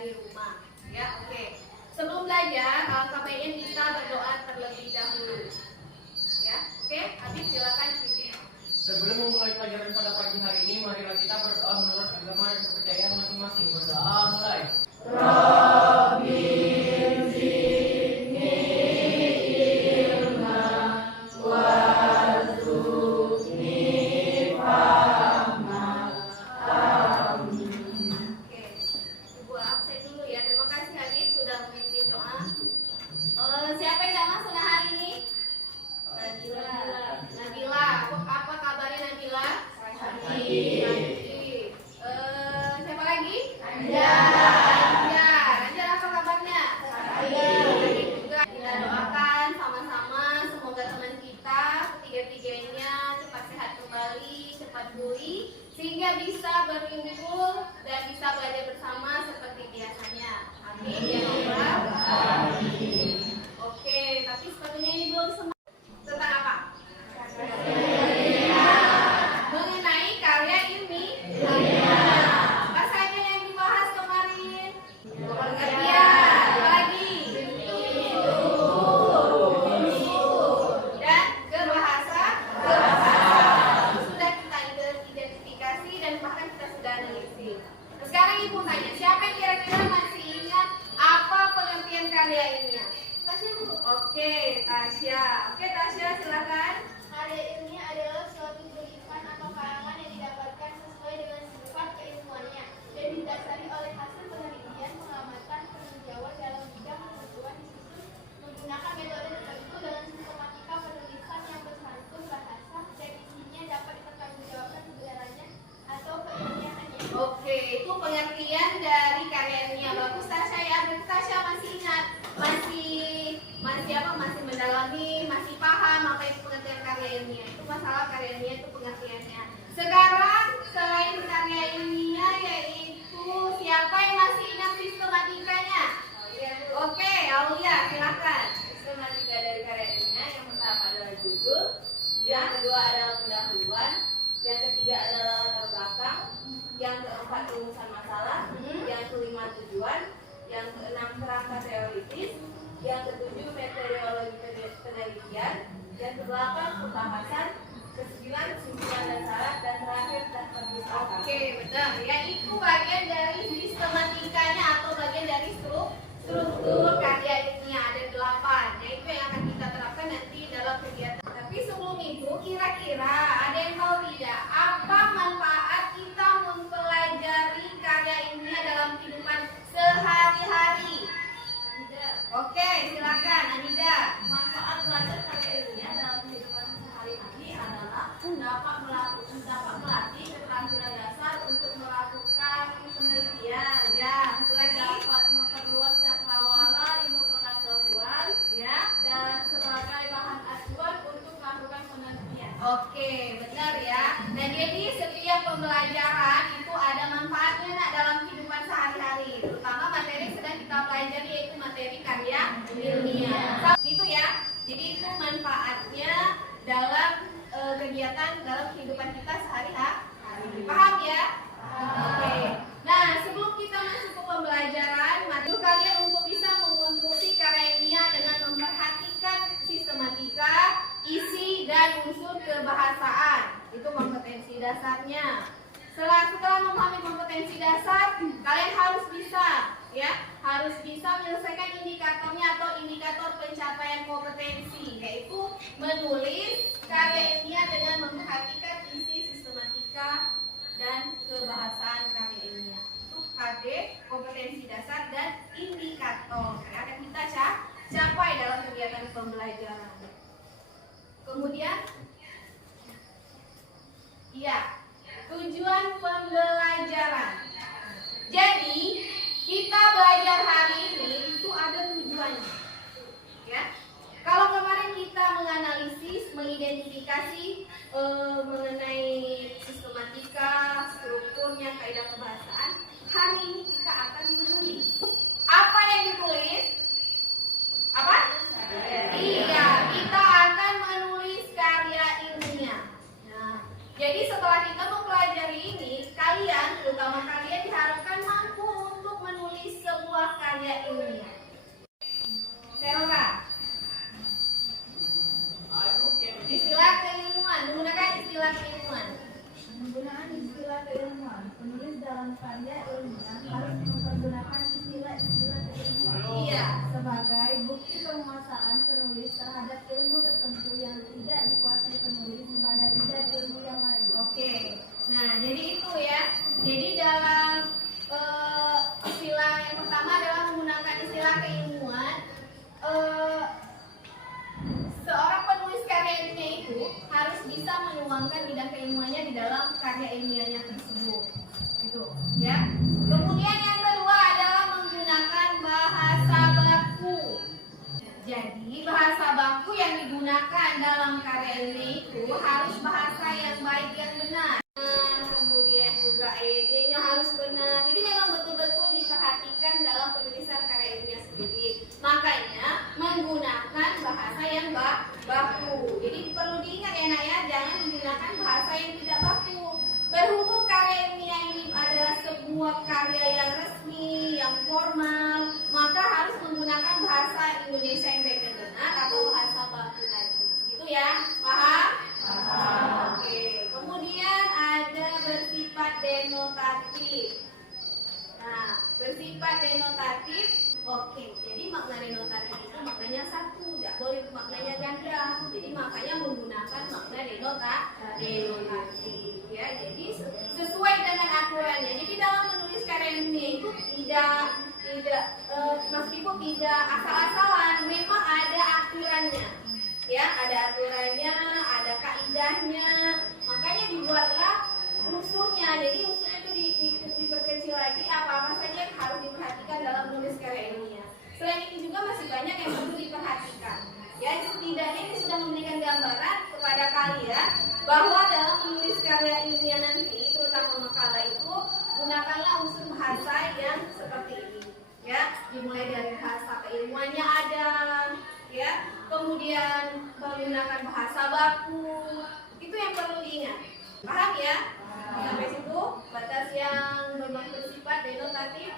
di rumah. Ya, oke. Sebelum belajar, alangkah baiknya kita berdoa terlebih dahulu. Ya, oke. Habib silakan pimpin. Sebelum memulai pelajaran pada pagi hari ini, marilah kita berdoa menurut agama dan kepercayaan masing-masing. Berdoa mulai. Siapa yang gak masuk hari ini? Nabila. Apa kabarnya Nabila? Baik. Siapa lagi? Anjar. Anjar apa kabarnya? Baik juga. Kita doakan sama-sama semoga teman kita ketiga-tiganya cepat sehat kembali, cepat pulih, sehingga bisa berkumpul dan bisa belajar bersama seperti biasanya. Amin ya Allah. Oke, tapi sepertinya ini belum sempat. Tentang apa? Mengenai karya ilmiah. Apa saja yang dibahas kemarin? Pengertian. Apa lagi? Dan kebahasa. Sudah kita identifikasi dan bahkan kita sudah analisis. Sekarang ibu tanya, siapa yang kira-kira masih ingat apa pengertian karya ilmiah? Oke, Tasya. Oke, Tasya, silakan. Karya ilmiah adalah suatu tulisan atau karangan yang didapatkan sesuai dengan sifat keilmuannya dan didasari oleh hasil penelitian, pengamatan, peninjauan dalam bidang pengetahuan disusun menggunakan metode tertentu dengan sistematika penulisan yang bersantun bahasa dan isinya dapat dipertanggungjawabkan kebenarannya atau keilmiahannya. Oke, itu pengertian dari karya ilmiah. Bagus, Tasya ya. Berarti Tasya masih ingat, masih mendalami, masih paham apa itu pengertian karya ilmiah. Itu masalah karya ilmiah itu pengertiannya. Sekarang selain karya ilmiah yaitu siapa yang masih ingat sistematikanya? Oke, Aulia silakan. Sistematika dari karya ilmiah yang pertama adalah judul, yang kedua adalah pendahuluan, yang ketiga adalah latar belakang, yang keempat rumusan masalah, yang kelima tujuan, yang keenam kerangka teoritis, yang ketujuh metodologi penelitian, yang kedelapan pembahasan, kesembilan kesimpulan dan syarat, dan terakhir daftar pustaka. Oke, benar. Ya, itu bagian dari sistematikanya atau bagian dari struktur karya ilmiah. Ada 8. Nah, itu yang akan kita terapkan nanti dalam kegiatan. Tapi sebelum itu, kira-kira ada yang tahu tidak apa manfaat kita mempelajari karya ilmiah dalam kehidupan sehari-hari? Oke, silakan Anida. Manfaat belajar karya ilmiah dalam kehidupan sehari-hari adalah dapat melatih keterampilan dasar untuk melakukan penelitian, Satu lagi. dapat memperluas cakrawala ilmu pengetahuan, dan sebagai bahan acuan untuk melakukan penelitian. Oke, benar ya. Nah, jadi setiap pembelajaran itu ada manfaatnya nak dalam kehidupan sehari-hari. Terutama materi yang sedang kita pelajari yaitu materi karya ilmiah. Gitu ya. Jadi itu manfaatnya dalam kegiatan dalam kehidupan kita sehari-hari. Paham ya? Oke. Nah, sebelum kita masuk ke pembelajaran, mari kalian untuk bisa mengonstruksi karya ilmiah dengan memperhatikan sistematika, isi dan unsur kebahasaan. Itu kompetensi dasarnya. Setelah memahami kompetensi dasar, kalian harus bisa menyelesaikan indikatornya atau indikator pencapaian kompetensi, yaitu menulis karya ilmiah dengan memperhatikan isi, sistematika dan kebahasaan karya ilmiah. Itu KD, kompetensi dasar dan indikator yang akan kita capai dalam kegiatan pembelajaran. Kemudian, tujuan pembelajaran. Jadi, kita belajar hari ini itu ada tujuannya. Ya. Kalau kemarin kita menganalisis, mengidentifikasi mengenai sistematika, strukturnya, kaidah kebahasaan, hari ini kita akan menulis. Apa yang ditulis? Apa? Iya, kita akan menulis karya ilmiah. Nah, jadi setelah kita mempelajari ini, kalian, terutama kalian diharapkan mampu untuk menulis karya ilmiah. Serora. Istilah keilmuan, menggunakan istilah keilmuan. Penggunaan istilah keilmuan. Penulis dalam karya ilmiah harus mempergunakan istilah-istilah keilmuan. Iya. Sebagai bukti penguasaan penulis terhadap ilmu tertentu yang tidak dikuasai penulis pada bidang ilmu yang lain. Oke. Nah, jadi itu ya. Jadi dalam istilah yang pertama adalah menggunakan istilah keilmuan. Seorang penulis karya ilmiah itu harus bisa menuangkan bidang keilmuannya di dalam karya ilmiahnya tersebut. Gitu, ya. Kemudian yang kedua adalah menggunakan bahasa baku. Jadi bahasa baku yang digunakan dalam karya ilmiah itu harus bahasa yang baik yang benar. Kemudian juga EYD-nya harus benar. Jadi memang betul-betul diperhatikan dalam penulisan karya ilmiah sendiri. Makanya menggunakan bahasa yang baku. Jadi perlu diingat ya nak ya, jangan menggunakan bahasa yang tidak baku. Berhubung karya ilmiah ini adalah sebuah karya yang resmi, yang formal, maka harus menggunakan bahasa Indonesia yang baik dan benar atau bahasa baku tadi. Itu ya, paham? Paham. Oke. Kemudian ada bersifat denotatif. Nah, bersifat denotatif. Oke, jadi makna denotatif itu maknanya satu, tidak boleh maknanya ganda. Jadi makanya menggunakan makna denotatif. Ya, jadi sesuai dengan aturannya. Jadi dalam menulis karya ilmiah itu tidak meskipun tidak asal-asalan, memang ada aturannya. Ya, ada aturannya, ada kaidahnya. Makanya dibuatlah unsurnya. Jadi unsurnya itu diperkecil lagi apa-apa saja yang harus diperhatikan dalam menulis karya ilmiah. Selain itu juga masih banyak yang perlu diperhatikan. Ya, setidaknya ini sudah memberikan gambaran kepada kalian bahwa dalam menulis karya ilmiah nanti, terutama makalah itu, gunakanlah unsur bahasa yang seperti ini. Ya, dimulai dari bahasa keilmuannya ada, ya, kemudian menggunakan bahasa baku. Itu yang perlu diingat. Paham ya? Sampai situ batas yang bersifat denotatif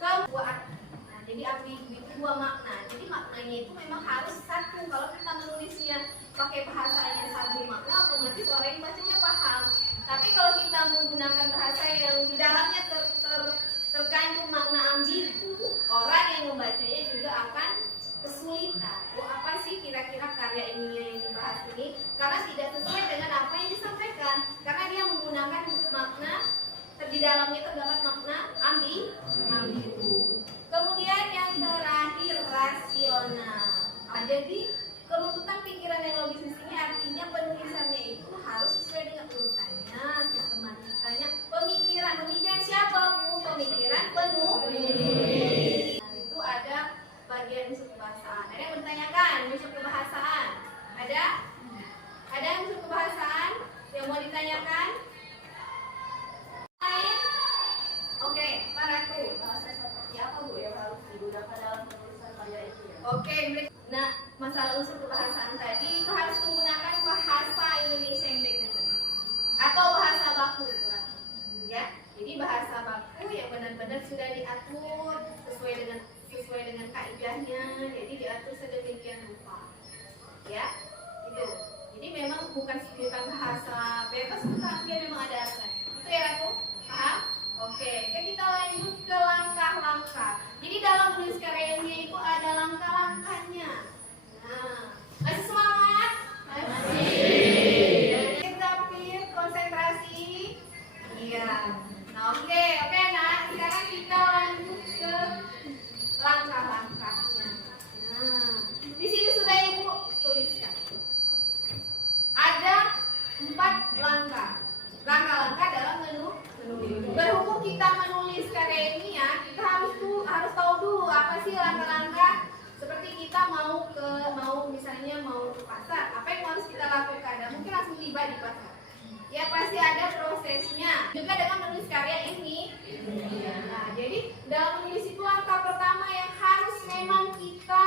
kebuat. Nah, jadi ambigu itu dua makna. Jadi maknanya itu memang harus satu. Kalau kita menulisnya pakai bahasanya satu makna, otomatis orang yang bacanya paham. Tapi kalau kita menggunakan bahasa yang di dalamnya terkandung makna ambigu, orang yang membacanya juga akan kesulitan. Oh, apa sih kira-kira karya ilmiah yang dibahas ini? Karena tidak sesuai dengan apa yang disampaikan. Karena dia menggunakan makna, di dalamnya terdapat makna ambigu. Kemudian yang terakhir rasional. Jadi keruntutan pikiran yang logis di sini artinya penulisannya itu harus sesuai dengan urutannya, sistematikanya. Pemikiran siapa Bu? Pemikiran penulis. Nah, itu ada bagian unsur kebahasaan. Ada yang bertanyakan unsur kebahasaan? Ada? Ada yang unsur kebahasaan yang mau ditanyakan? Lain? Oke, Pak Ratu. Bahasa seperti apa Bu yang harus digunakan dalam penulisan karya ilmiah? Oke, nah masalah unsur kebahasaan tadi itu harus menggunakan bahasa Indonesia yang baik dan benar atau bahasa baku, ya. Jadi bahasa baku yang benar-benar sudah diatur sesuai dengan kaidahnya, jadi diatur sedemikian rupa, ya. Itu. Jadi memang bukan bahasa bebas, tapi memang ada aturan. Itu ya Ratu? Paham? Oke, kita lanjut ke langkah-langkah. Jadi dalam menulis karya ilmiah itu ada langkah-langkahnya. Nah, masih semangat? Masih. Terakhir konsentrasi. Iya. Nah, oke, nah sekarang kita lanjut ke langkah-langkahnya. Nah, di sini sudah Ibu tuliskan. Ada 4 langkah. Langkah-langkah dalam menulis. Berhubung kita menulis karya ilmiah, kita harus tahu dulu apa sih langkah-langkah. Seperti kita mau misalnya mau ke pasar, apa yang harus kita lakukan? Dan mungkin langsung tiba di pasar. Ya pasti ada prosesnya. Juga dengan menulis karya ini. Nah, jadi dalam menulis itu langkah pertama yang harus memang kita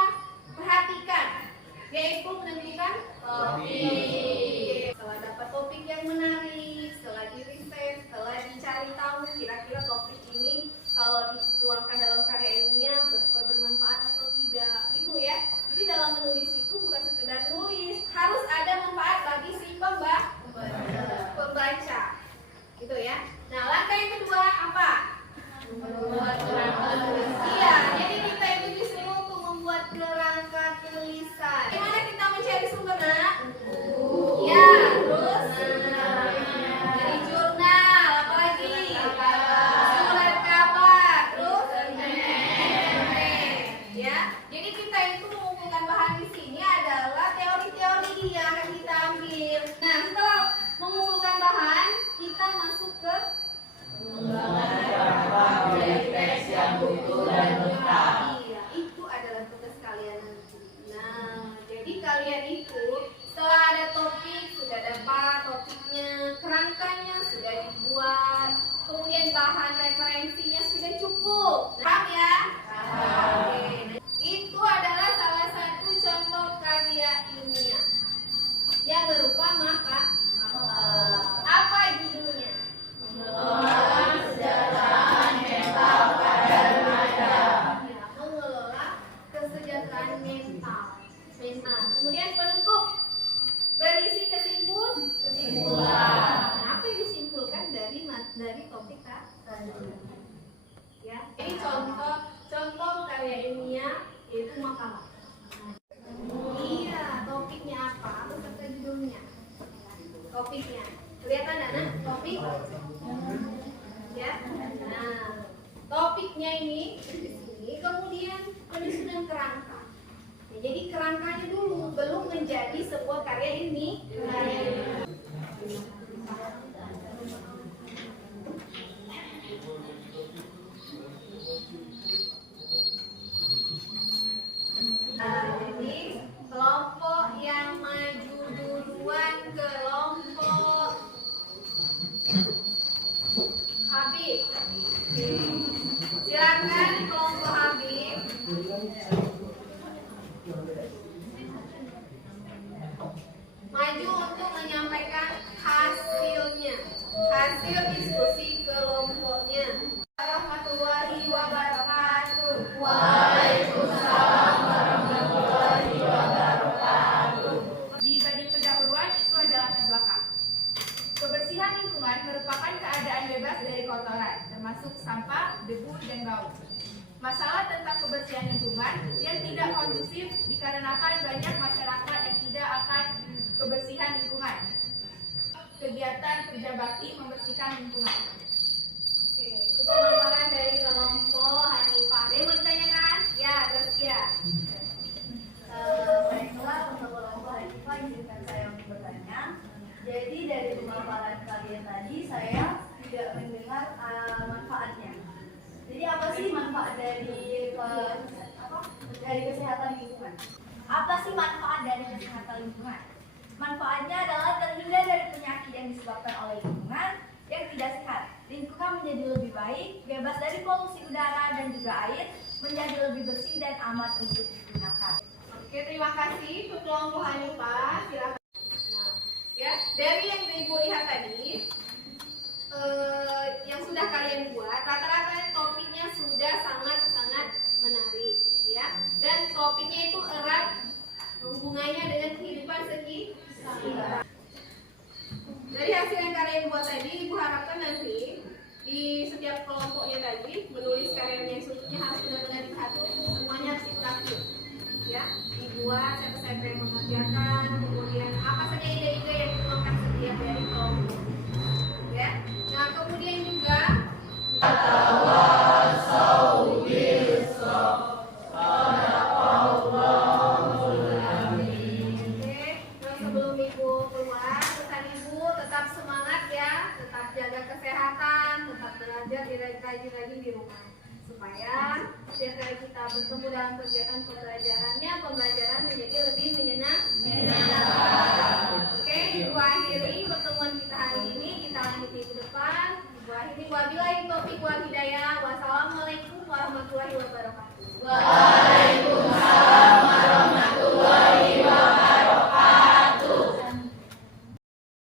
perhatikan, yaitu menentukan topik. Setelah dapat topik yang menarik, setelah diriset, setelah dicari tahu kira-kira topik ini kalau dituangkan dalam karya ilmiah Iya, itu adalah tugas kalian nanti. Nah, jadi kalian itu setelah ada topik, sudah dapat topiknya, kerangkanya sudah dibuat, kemudian bahan referensinya sudah cukup. Paham ya? Oke. Itu adalah salah satu contoh karya ilmiah yang berupa makalah. Apa judulnya? Ya, mengelola kesejahteraan mental. Kemudian penutup berisi kesimpulan. Apa yang disimpulkan dari topik tadi? Ya, ini contoh karya ilmiah yaitu makalah. Iya, topiknya apa? Beserta judulnya. Topiknya. Kelihatan anak? Topik. Ya. Nah, topiknya ini di sini, kemudian penyusunan kerangka. Ya, jadi kerangkanya dulu belum menjadi sebuah karya ini. Jadi kelompok yang maju duluan kelompok Habib. Silakan kelompok Habib. Maju untuk menyampaikan hasilnya. Hasil diskusi kelompoknya. Warahmatullahi wabarakatuh. Waalaikumsalam warahmatullahi wabarakatuh. Di bagian pendahuluan itu adalah latar belakang. Kebersihan lingkungan merupakan keadaan bebas dari kotoran, termasuk sampah, debu, dan bau. Masalah tentang kebersihan lingkungan yang tidak kondusif dikarenakan banyak masyarakat yang tidak akan kebersihan lingkungan. Kegiatan kerja bakti membersihkan lingkungan. Oke, itu pemaparan dari kelompok Hanifah. Ada yang mau ditanyakan? Ya, Zaskia. Baiklah, untuk kelompok Hanifah izinkan saya untuk bertanya. Jadi dari pemaparan kalian tadi saya tidak mendengar manfaatnya. Jadi apa sih manfaat dari kesehatan lingkungan? Apa sih manfaat dari kesehatan lingkungan? Manfaatnya adalah terhindar dari penyakit yang disebabkan oleh lingkungan yang tidak sehat. Lingkungan menjadi lebih baik, bebas dari polusi udara dan juga air, menjadi lebih bersih dan aman untuk digunakan. Oke, terima kasih untuk kelompok Hanifah. Silakan. Nah, ya, dari yang Ibu lihat tadi, yang sudah kalian buat, rata-rata topiknya sudah sangat-sangat menarik, ya. Dan topiknya itu erat hubungannya dengan kehidupan sekitar. Dari hasil yang kalian buat tadi, Ibu harapkan nanti di setiap kelompoknya tadi menulis karyanya yang sebetulnya harus benar-benar diperhatikan, semuanya harus diperhatikan, ya. Dibuat siapa-siapa yang mengerjakan, kemudian apa saja ide-ide yang dikeluarkan setiap dari kelompok, ya. Nah, kemudian juga sebelum Ibu keluar, pesan Ibu tetap semangat ya, tetap jaga kesehatan, tetap belajar rajin-rajin di rumah, supaya setiap kali kita bertemu dalam kegiatan pembelajaran menjadi lebih menyenangkan. Oke, Ibu akhiri pertemuan kita hari ini, kita lanjut minggu depan. Ibu akhiri, wabillahi taufiq wal hidayah. Wassalamualaikum warahmatullahi wabarakatuh.